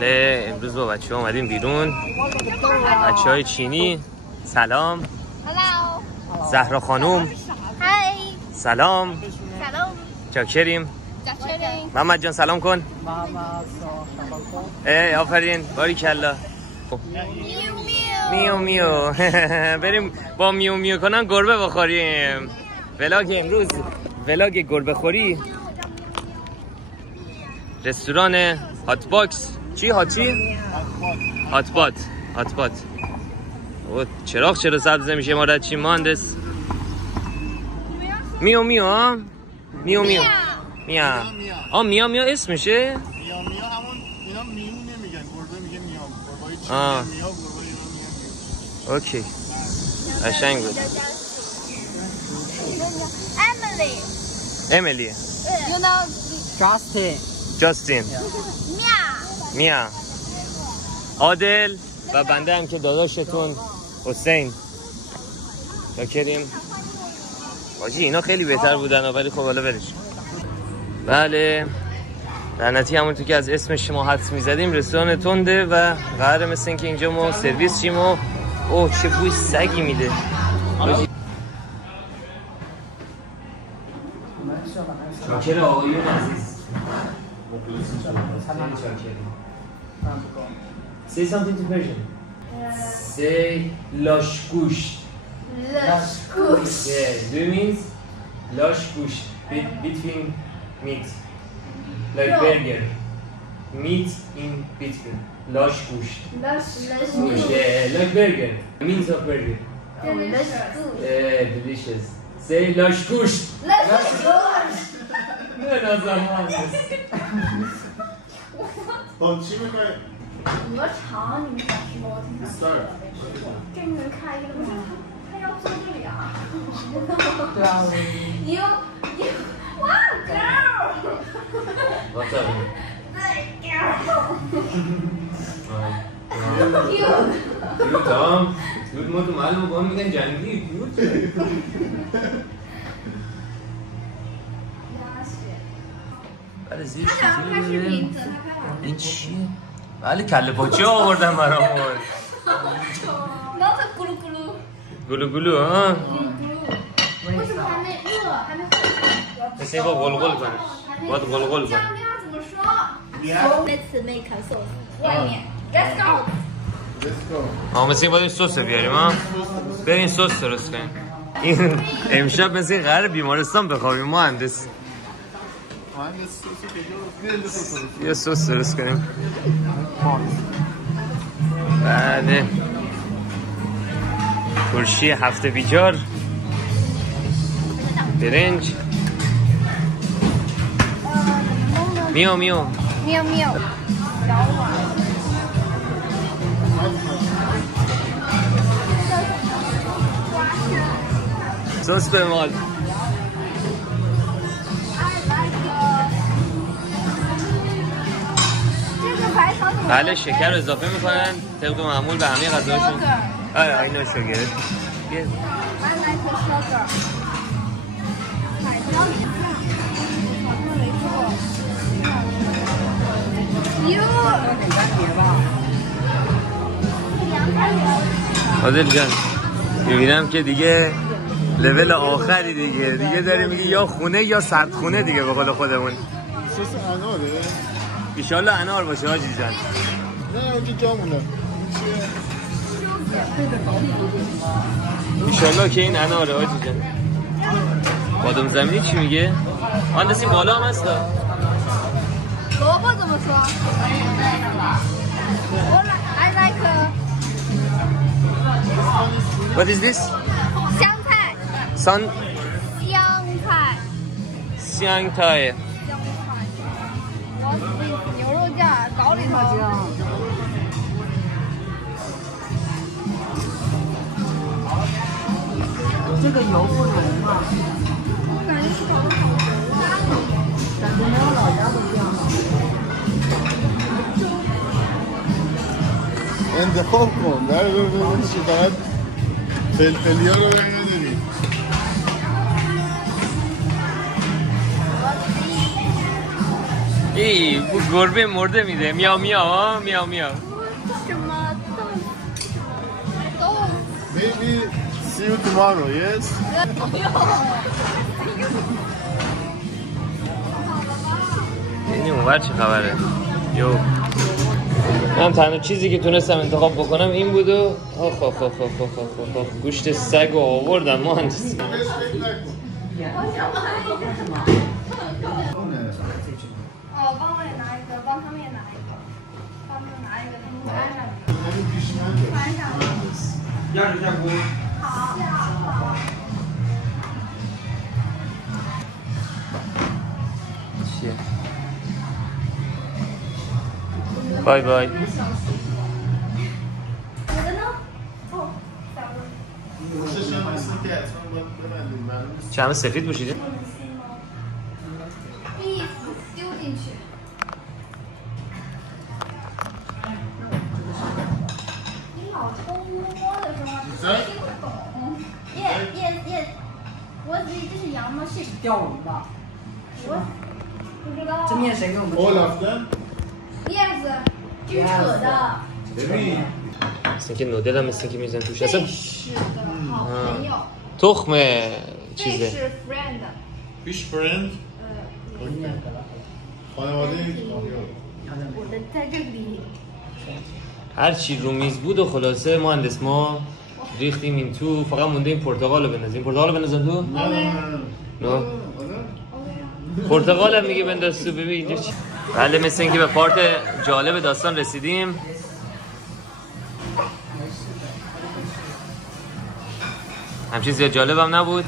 بله امروز با بچه ها اومدیم بیرون. بچه های چینی. سلام. زهرا خانوم. سلام. چاکریم. محمد جان سلام کن. آفرین باریکلا. میو میو. بریم با میو میو کنن گربه بخوریم. ولاگ امروز ولاگ گربه خوری. رستوران هات باکس. چی هات چی؟ هات بات. هات بات. او چراغ چرا سبز میشه مارد چی مهندس؟ میو میو ها؟ میو میو. میا. میا میا اسمشه؟ میا میا همون اینا میو نمیگن، گربه میگه میا. گربه چی میا، گربه اینا میا. اوکی. قشنگ بود. امیلی. You know جاستین. میا. عادل و بنده هم که داداشتون حسین. شاکریم. واجی اینا خیلی بهتر بودن ولی خب حالا برش. بله در نتیجه همونطور که از اسمش ما حدس میزدیم رستوران تنده و قراره مثل این که اینجا ما سرویس شیم و اوه چه بوی سگی میده. شاکر آقایون عزیز. Say something to Persian. Say lash gusht. Lash gusht. Yeah, do you mean lash gusht between meat, like burger. Meat in between. Lash gusht. Lash Gusht. Yeah, like burger. Means of burger. Lash gusht. Yeah, delicious. Say lash gusht. Lash gusht. نه نازم با چی میخوای؟ 鹅肠，你们想吃吗？给你们看一个，他要坐这里啊。对啊。You wow girl. What's up? Cute ها؟ cute ما تو معلومه با هم میگن جنگی cute. بله زیر چیزی این چیه؟ بله کله پاچه آوردن برامون.那它咕噜咕噜。گلو گلو ها؟ 为什么还没热？还没热？ مثل این با غلغل کنه. باید غلغل کنه. 酱料怎么说 ？Let's make a sauce. 外面 Let's go. Let's go. مثل این باید سس بیاریم ها؟ بریم سس درست کنیم. این امشب مثل این قرار بیمارستان بخوابیم مهندس. یه سس درست کنیم. بله ترشی هفته بیجار برنج میو میو میو میو. سس به مال. بله شکر اضافه میکنن طبق معمول به همه غذاهاشون. آره اینا شوگر. عادل جان میبینم که دیگه لول آخری دیگه داری میگی یا خونه یا سردخونه دیگه به قول خودمون. سس اناره؟ ایشالله انار باشه حاجی جان. نه اینجا جا مونه. ایشالله که این اناره حاجی جان. بادام زمینی چی میگه؟ مهندس این بالا هم هست دا. 萝卜怎么说？I like What is this? 香菜。香菜。香菜。我牛肉酱搞里头。这个油不浓啊，感觉是搞得好油啊。感觉没有老家的酱好。انتخاب کن در ببینید چی فقط فلفلیا رو ببینید. ای گربه مرده میده میاو میاو ها میاو میاو. Maybe see you tomorrow, yes? این اونور چه خبره؟ یو من تنها چیزی که تونستم انتخاب بکنم این بود و گوشت سگ رو آوردم مهندس. چیه؟ بای بای. چه سفید پوشیدین؟ Yes，我这是羊吗？是钓鱼吧？我不知道。这面谁给我们 All of them? Yes，就是扯的。مثل که نودل هم مثل که میزن توش اصلا 是的，好朋友。 تخم 这 چیزه 是 friend。 Fish friend? خانواده 我的在这里。 هر چی رو میز بود و خلاصه مهندس ما ریختیم این تو فقط مونده این پرتقال رو بندازیم. پرتقال رو بندازم تو؟ نه پرتقال هم میگه بنداز تو. ببین اینجا چی؟ بله مثل اینکه به پارت جالب داستان رسیدیم. همچین زیاد جالب هم نبود.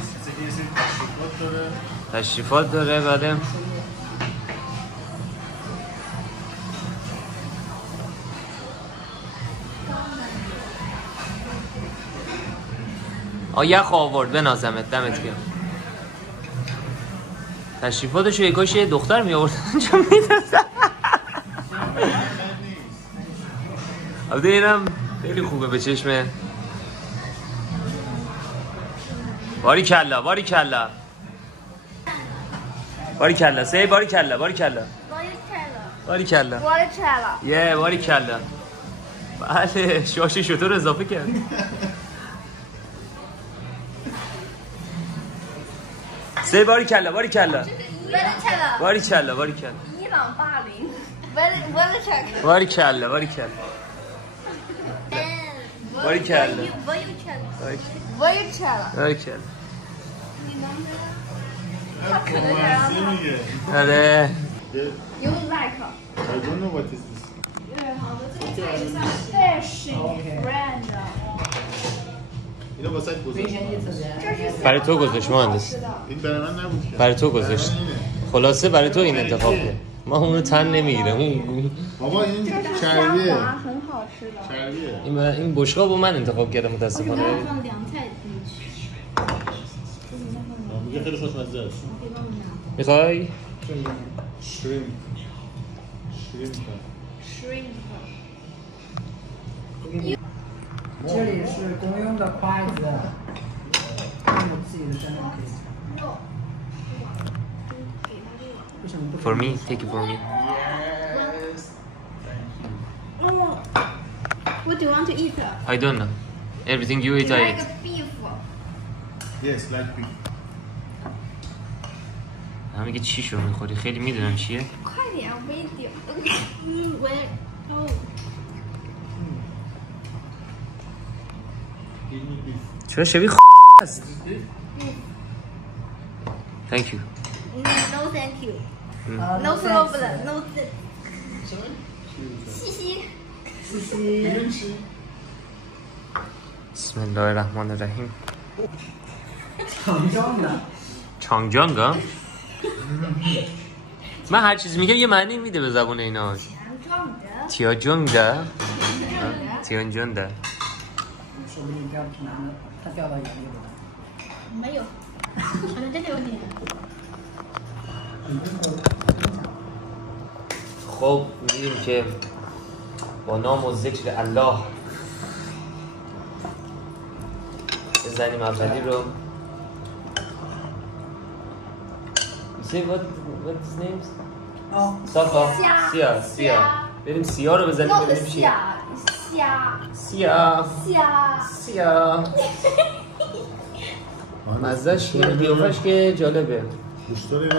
تشریفات داره بله. یخ آورد بنازمت دمت گرم. تشریفاتشو یکاش یه دختر می آورد چون میدازم. البته اینم خیلی خوبه به چشمه. باری کلا باری کلا باری کلا سی باری کلا باری کلا باری کلا یه باری کلا. بله شاش شطور اضافه کرد. سی باری کلا باری کلا باری کلا باری کلا باری کلا باری کلا باری کلا باری کلا. آره You like? I don't know what is this. Fish friend. اینو واسه گذاشت. برای تو گذاشت مهندس. این برای من نبود که. برای تو گذاشت. خلاصه برای تو این انتخاب کرد. ما اونو تن نمیگیره. بابا این چربیه. چربیه. این بشقاب رو من انتخاب کردم متاسفانه. میگه خیلی خوشمزه است. میخوای؟ شریم.这里是公用的筷子，用自己的身份可以。为什么不 For me, take it for me. What do you want to eat? I don't know. Everything you eat, I eat. Like beef. Yes, like beef. هم میگه چی شو میخوری؟ خیلی میدونم چیه. 快点，我一点。我哦。 چرا شبیه است؟ Thank you. No, thank you. No problem. No. 嘻嘻。 بسم الله الرحمن الرحیم. 长江的。 چانگجانگا؟ من هر چیزی میگم یه معنی میده به زبون اینا. تیاجونگدا. تیانجوندا. 说不定钓挺难的，他钓到眼里了。没有，可能真的有点。 خب می‌بینیم که با نام و ذکر الله بزنیم اولی رو. You say what's his name? صافا سیا بریم سیا رو بزنیم ببینیم چیه سیا مزهش که قیافش که جالبه گوشتاره یه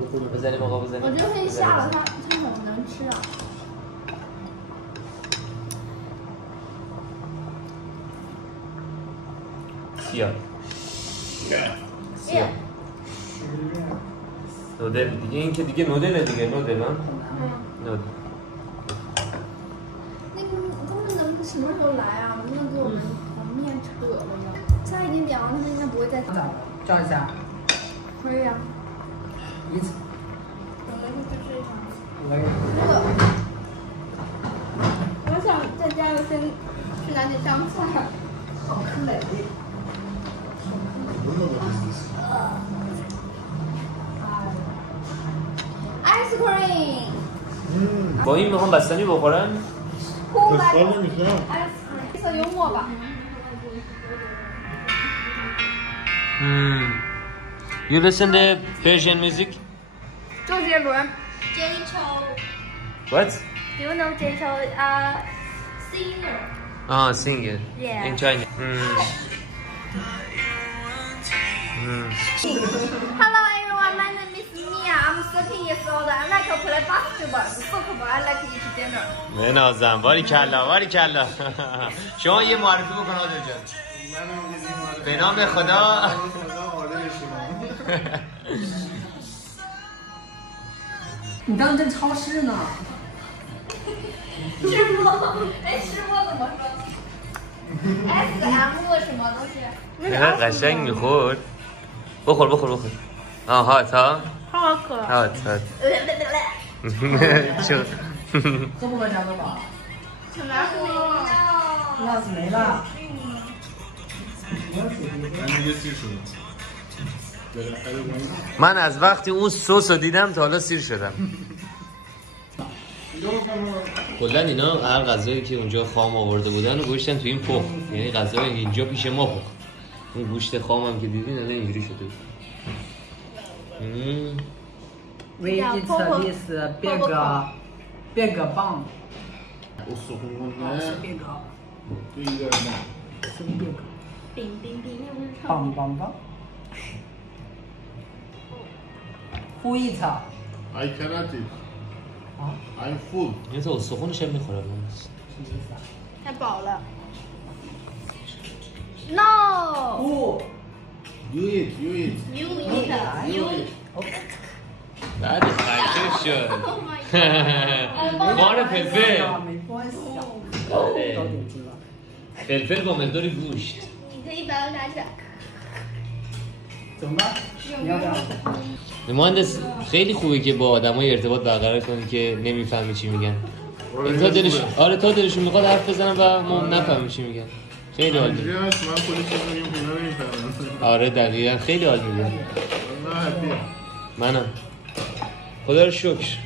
مقدار بزنیم آقا بزنیم 我觉得可以下了，它很能吃啊。 سیا نودل دیگه این که دیگه نودله دیگه نودل ها نودل 那个他们能什么时候来啊？能不能给我们团面扯了呢？差一点点啊，他们应该不会再。叫一下。可以啊。一次。我们就这一场。我也。我想在家又先去拿点香菜。好美。 ice cream。با این میخوام بستنی بخورم پستال نمیخوام ice cream 幽默吧。You listen to Persian music? 周杰伦 Jay Chou。 What? Do you know Jay Chou? Singer. Ah, singer. Yeah. In China. Hello everyone, my name is Mia. I'm 13 years old. I like to play basketball. Football. I like to eat dinner. بنازم باری کلا شما یه معرفی بکن عادل جان به نام خدا你当真超市呢？吃播，哎，吃播怎么说 ？SM 什么东西？ چقدر قشنگ میخورد بخور هات ها 好渴。هات چه 喝不喝加多宝？请来喝。辣子没了。 من دیگه سیر شدم من از وقتی اون سس رو دیدم تا حالا سیر شدم کلا اینا هر غذایی که اونجا خام آورده بودن رو گوشتن تو این پخت یعنی غذای اینجا پیش ما پخت اون گوشت خام هم که دیدین الان اینجوری شده唯一测历史别个棒， استخونگونه 别个 تو ایده نه 是别个冰冰冰，又不是唱。棒棒棒。复一测 I cannot eat 啊？ I'm full این تو استخونش هم میخورم 太饱了。No。不。 You eat You eat. بعد خرشه شد بار فلفل 没关系啊， آره. 早点知道。 فلفل با مقدار گوشت 你可以把它拿起来。 怎么办？你要不要？ مهندس خیلی خوبه که با آدمای ارتباط برقرار کنی که نمیفهمی چی میگن تا دلشون آره تا دلشون میخواد حرف بزنن و ما نفهمیم چی میگن خیلی حال میده من کلی چیز میگم که اینا نمیفهمم آره دقیقاً خیلی حال میده والله هپیه منم خدا رو شکر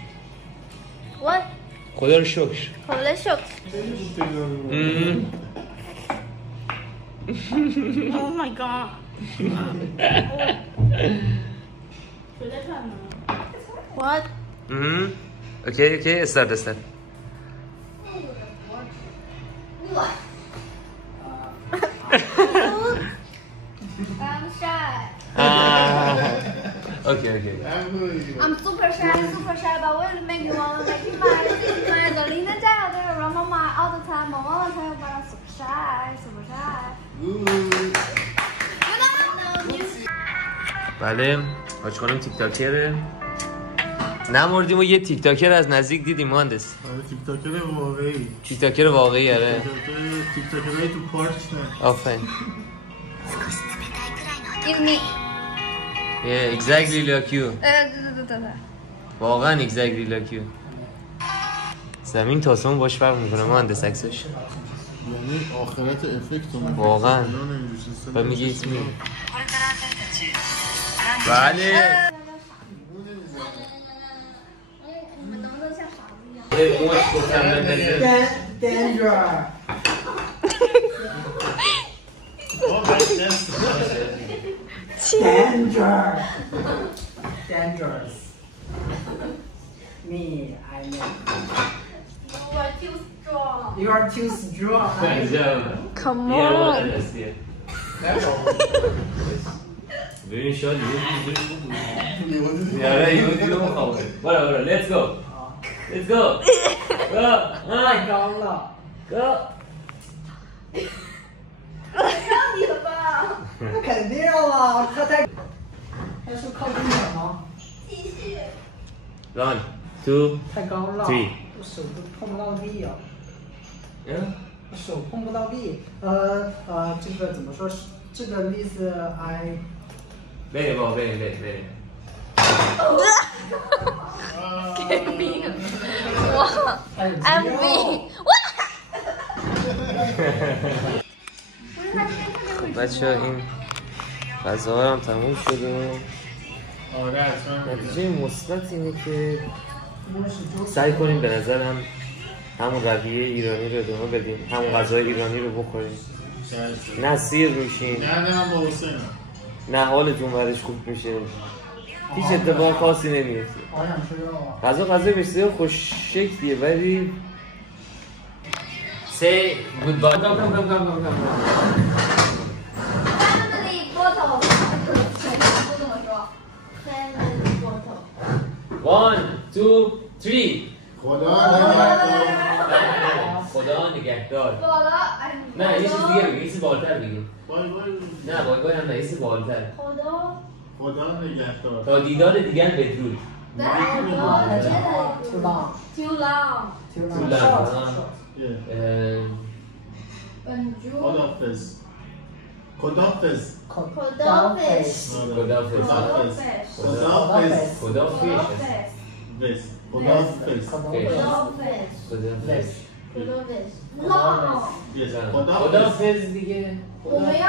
What？ خدا رو شکر خدا شکر。Oh my god！ 谁在串门 ？What？ اوکی استارت I'm shy. اوکی I'm super shy, but when make you wanna make you mad. 的林在家有这个人妈妈 all the time， 我忘了他要把他 super shy。 بله حاج خانم تیک تاکره نمردیم و یه تیک تاکر از نزدیک دیدیم مهندس تیک تاکر واقعی تیک تاکر واقعی آره تیک تاکرهای تو پارک نه آفرین Give me. Yeah, exactly like you.对。 واقعا exactly like you. زمین تا آسمون باش فرق میکنه مهندس عکسش. یعنی آخرت افکت رو واقعا. و میگه اسمی. بله. 我们能不能像傻子一样？ Danger。 Dangerous. Me, I know. You are too strong. You are too strong. Come on. ببین شاد برو let's go let's go go 太高了 go 让你了吧？那肯定了，他在，他是靠近点吗？继续。 1 2太高了， 3我手都碰不到地哦，嗯我手碰不到地。这个怎么说？这个例子 I。 背吧背Give me. I'm weak. بچه ها این غذا هم تموم شده آره اصلا نتیجه مثبت اینه که سعی کنیم به نظرم همون رویه ایرانی رو ادامه بدیم همون غذای ایرانی رو بخوریم نه سیر میشیم نه با حسینم نه حالتون بعدش خوب میشه هیچ اتفاق خاصی نمیفته غذای بسیار خوش شکلیه ولی say goodbye come Family photo. 1 2 3 خدا نگهدار نه یه چیز دیگه بگیم یه چیز بالتر بگیم نه بای هم نه یه چیز بالتر خدا نگهدار تا دیدار دیگر بدرود Too long. خداحافظ خداحافظ دیگه 我们要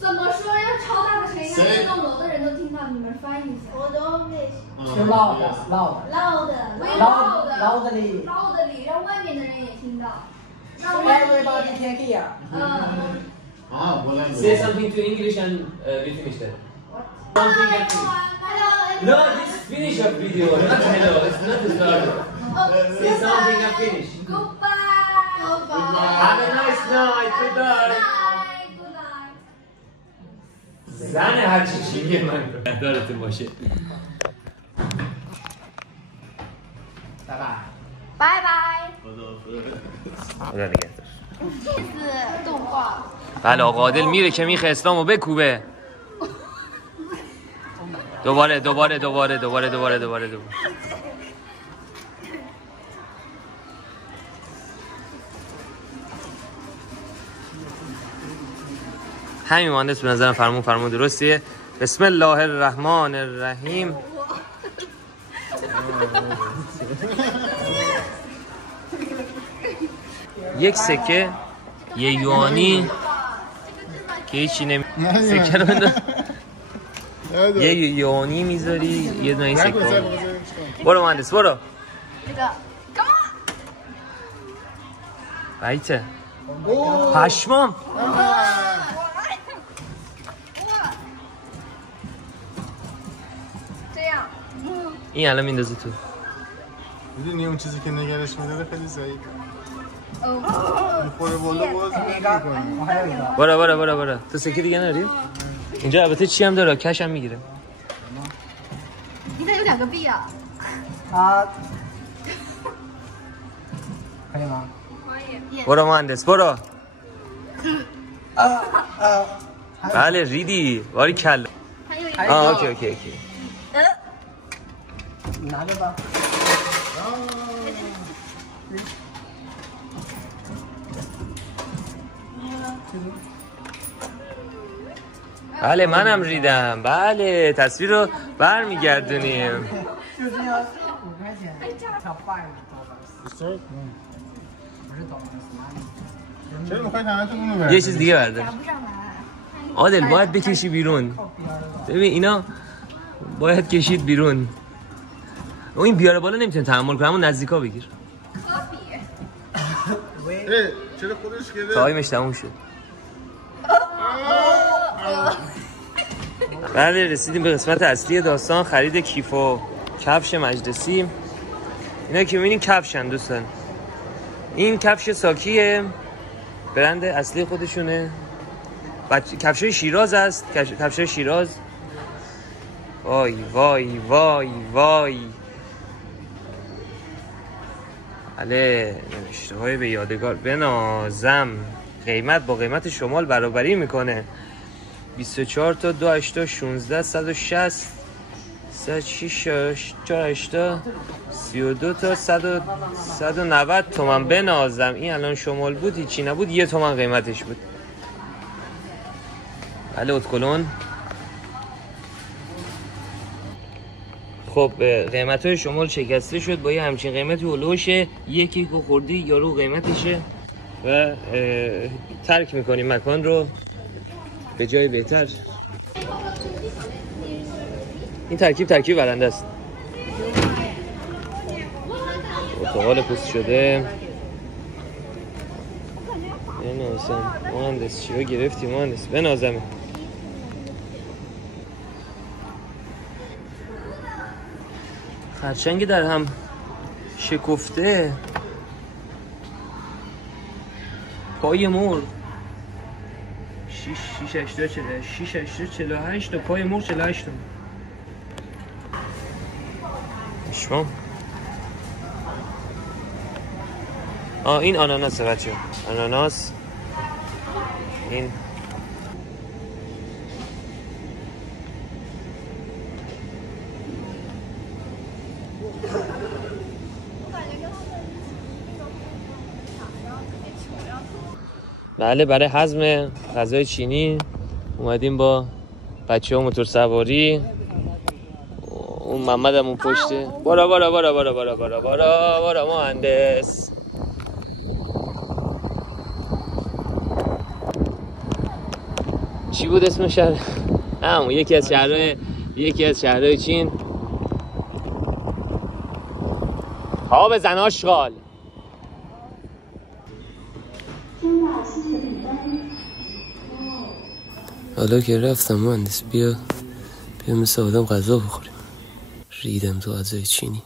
怎么说？要超大的声音，让这栋楼的人都听到。你们翻译一下。就loudly，让外面的人也听到。让外面 Everybody can hear. say something to English and we finish that something and finish no this finish your video not hello it's not the start say something and finish Goodbye. have a nice night good night Good night. زن هرچی چیگه من دارتون باشه拜拜。 خدا نگهدار 这次动画。 بله آقا عادل میره که میخه اسلامو بکوبه دوباره همین مهندس به نظرم فرمون درستیه بسم الله الرحمن الرحیم یک سکه یه یوانی که هیچی سکه رو بنداز یه یوانی میذاری یه دونه این سکه برو مهندس برو بایته پشمام این الان میندازه تو میدونی اون چیزی که نگرش میداره خیلی ضعیفه میخوره بالا باز برو تو سکه دیگه نداری؟ اینجا البته چی هم داره کش هم میگیره 你这有2个币啊。可以吗？ برو مهندس برو بله ریدی باری کل اوکی بله منم ریدم بله تصویر رو برمیگردونیم 就是要5块钱，才$5，不是$5。 چرا میخوای همتون اونو برداری؟ یه چیز دیگه بردار عادل باید بکشی بیرون ببین اینا باید کشید بیرون این بیاره بالا نمیتونه تحمل کنه همون نزدیکا بگیر چرا خودش گره؟ تایمش تموم شد بله رسیدیم به قسمت اصلی داستان، خرید کیف و کفش مجلسی. اینا که می‌بینین کفشن دوستان. این کفش ساکیه، برند اصلی خودشونه. کفشای شیراز است، کفشای شیراز. وای وای وای وای. بله نوشته‌های به یادگار. بنازم قیمت با قیمت شمال برابری میکنه. 24 تا 28 16 160 106 480 32 تا 190 تومن. بنازم این الان شمال بود هیچی نبود، 1 تومن قیمتش بود. بله اتکلون. خب قیمت های شمال شکسته شد با یه همچین قیمتی هلوشه 1 خوردی یارو قیمتشه و ترک میکنیم مکان رو به جای بهتر. این ترکیب برنده است. اتاقال پوست شده. بنازم مهندس چی رو گرفتی مهندس؟ بنازمه. خرچنگ در هم شکفته. پای مرغ 6 تا پای مرغ 48 تا. شما این آناناس بچه، آناناس. این بله برای هضم غذای چینی اومدیم با بچه ها موتور سواری. اون محمد هم اون پشته. بارا مهندس. چی بود اسم شهر؟ همون یکی از شهرهای چین. ها به زن آشغال. حالا که رفتم مهندس بیا مثل آدم غذا بخوریم. ریدم تو غذای چینی.